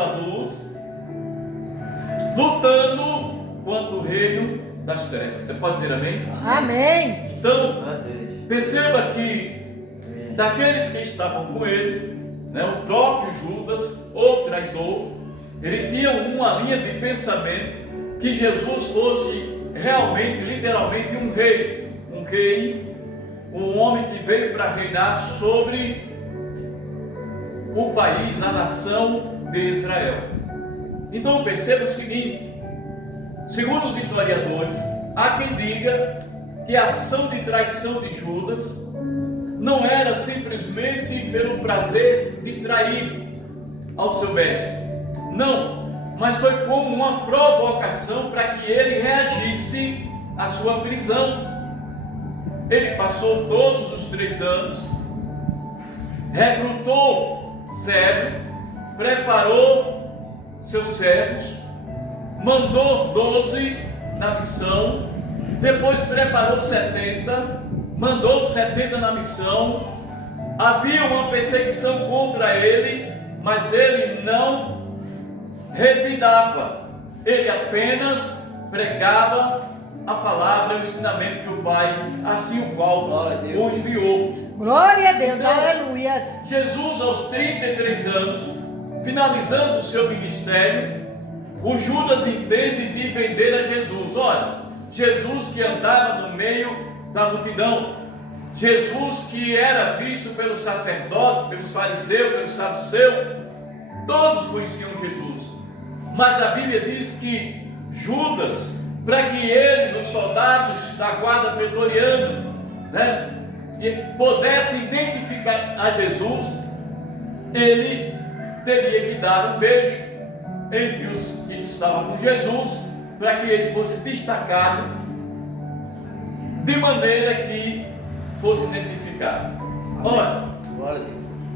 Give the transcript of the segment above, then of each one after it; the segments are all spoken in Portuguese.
da luz, lutando contra o reino das trevas. Você pode dizer amém? Amém. Então, perceba que daqueles que estavam com ele, né, o próprio Judas, o traidor, ele tinha uma linha de pensamento que Jesus fosse realmente, literalmente um rei, um homem que veio para reinar sobre o país, a nação de Israel. Então perceba o seguinte: segundo os historiadores, há quem diga que a ação de traição de Judas não era simplesmente pelo prazer de trair ao seu mestre, não, mas foi como uma provocação para que ele reagisse à sua prisão. Ele passou todos os 3 anos, recrutou servos, preparou seus servos, mandou 12 na missão, depois preparou 70, mandou 70 na missão. Havia uma perseguição contra ele, mas ele não revidava, ele apenas pregava a palavra e o ensinamento que o Pai, assim o qual o enviou. Glória a Deus, Então, aleluia. Jesus, aos 33 anos, finalizando o seu ministério, o Judas entende de vender a Jesus. Olha, Jesus que andava no meio da multidão, Jesus que era visto pelos sacerdotes, pelos fariseus, pelos saduceus, todos conheciam Jesus. Mas a Bíblia diz que Judas, para que eles, os soldados da guarda pretoriana, né, pudessem identificar a Jesus, ele teria que dar um beijo entre os que estavam com Jesus, para que ele fosse destacado, de maneira que fosse identificado. Olha,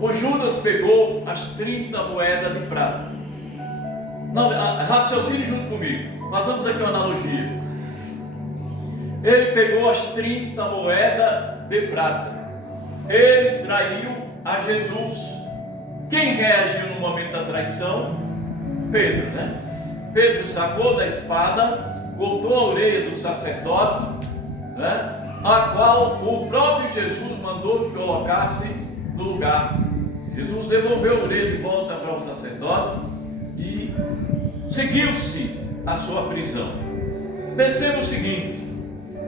o Judas pegou as 30 moedas de prata. Não, raciocine junto comigo, façamos aqui uma analogia. Ele pegou as 30 moedas de prata, ele traiu a Jesus. Quem reagiu no momento da traição? Pedro, né? Pedro sacou da espada, cortou a orelha do sacerdote, né? A qual o próprio Jesus mandou que colocasse no lugar. Jesus devolveu a orelha de volta para o sacerdote e seguiu-se a sua prisão. Perceba o seguinte: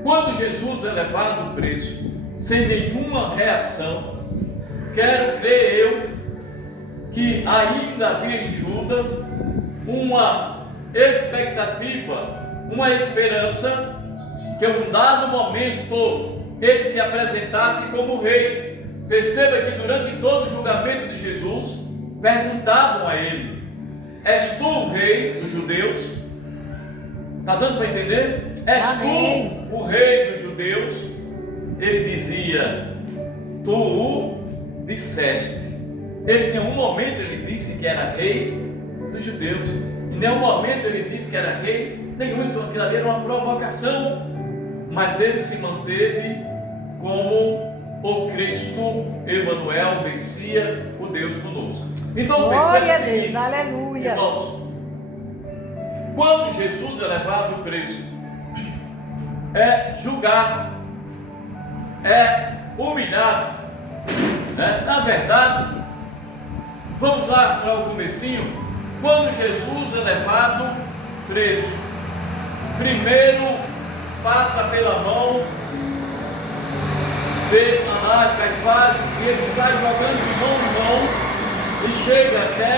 quando Jesus é levado preso, sem nenhuma reação, quero crer eu que ainda havia em Judas uma expectativa, uma esperança, que em um dado momento ele se apresentasse como rei. Perceba que durante todo o julgamento de Jesus, perguntavam a ele: és tu o rei dos judeus? Está dando para entender? És tu o rei dos judeus? Ele dizia: tu o disseste. Ele, em nenhum momento ele disse que era rei dos judeus, em nenhum momento ele disse que era rei nenhum. Então aquilo ali era uma provocação, mas ele se manteve como o Cristo, Emanuel, Messias, o Deus conosco. Então glória a percebe o seguinte, Deus, aleluia. irmãos, quando Jesus é levado preso, é julgado, é humilhado, né? Na verdade, vamos lá para o comecinho. Quando Jesus é levado preso, primeiro passa pela mão de Anás, Caifás, e ele sai jogando de mão em mão e chega até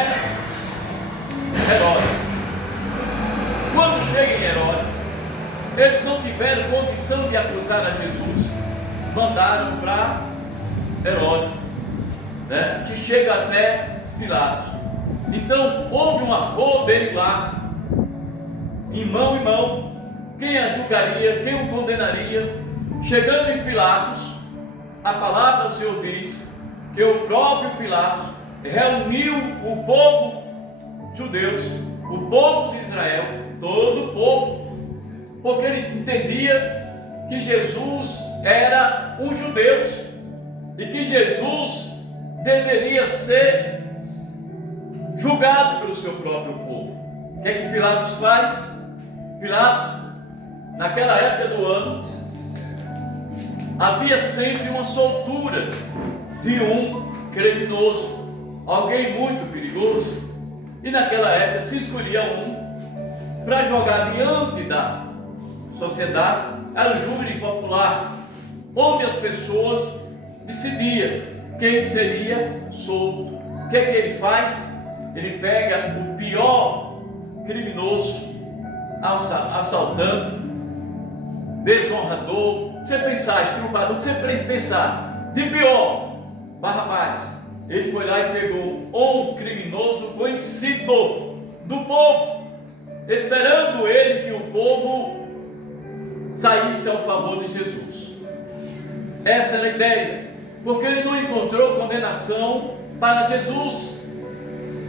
Herodes. Quando chega em Herodes, eles não tiveram condição de acusar a Jesus, mandaram para Herodes, né? Que chega até Pilatos. Então houve uma rodeio lá, em mão, quem a julgaria, quem o condenaria. Chegando em Pilatos, a palavra do Senhor diz que o próprio Pilatos reuniu o povo judeus, o povo de Israel, todo o povo, porque ele entendia que Jesus era um judeu e que Jesus deveria ser julgado pelo seu próprio povo. O que é que Pilatos faz? Pilatos, naquela época do ano, havia sempre uma soltura de um criminoso, alguém muito perigoso, e naquela época se escolhia um para jogar diante da sociedade. Era o júri popular, onde as pessoas decidiam quem seria solto. O que é que ele faz? Ele pega o pior criminoso, assaltante, desonrador, você pensar, estrupador, o que você pensar, de pior, Barrabás. Ele foi lá e pegou um criminoso conhecido do povo, esperando ele que o povo saísse ao favor de Jesus. Essa era a ideia, porque ele não encontrou condenação para Jesus.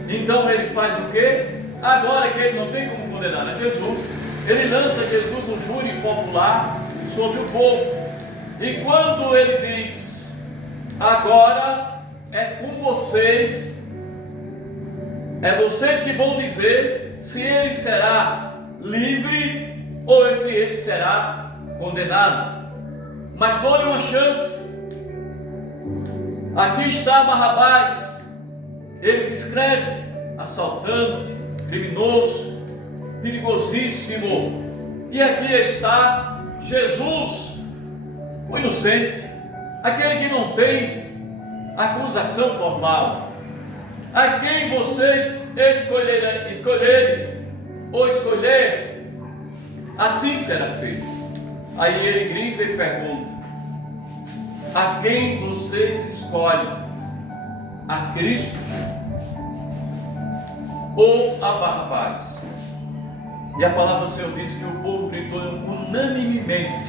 Então ele faz o quê? Agora que ele não tem como condenar a Jesus, ele lança Jesus no júri popular sobre o povo. E quando ele diz: agora é com vocês, é vocês que vão dizer se ele será livre ou se ele será condenado. Mas dou-lhe uma chance. Aqui está Barrabás. Ele descreve assaltante, criminoso, perigosíssimo. E aqui está Jesus, o inocente, aquele que não tem acusação formal, a quem vocês escolherem ou escolher, assim será feito. Aí ele grita e pergunta: a quem vocês escolhem? A Cristo ou a Barrabás? E a palavra do Senhor diz que o povo gritou unanimemente: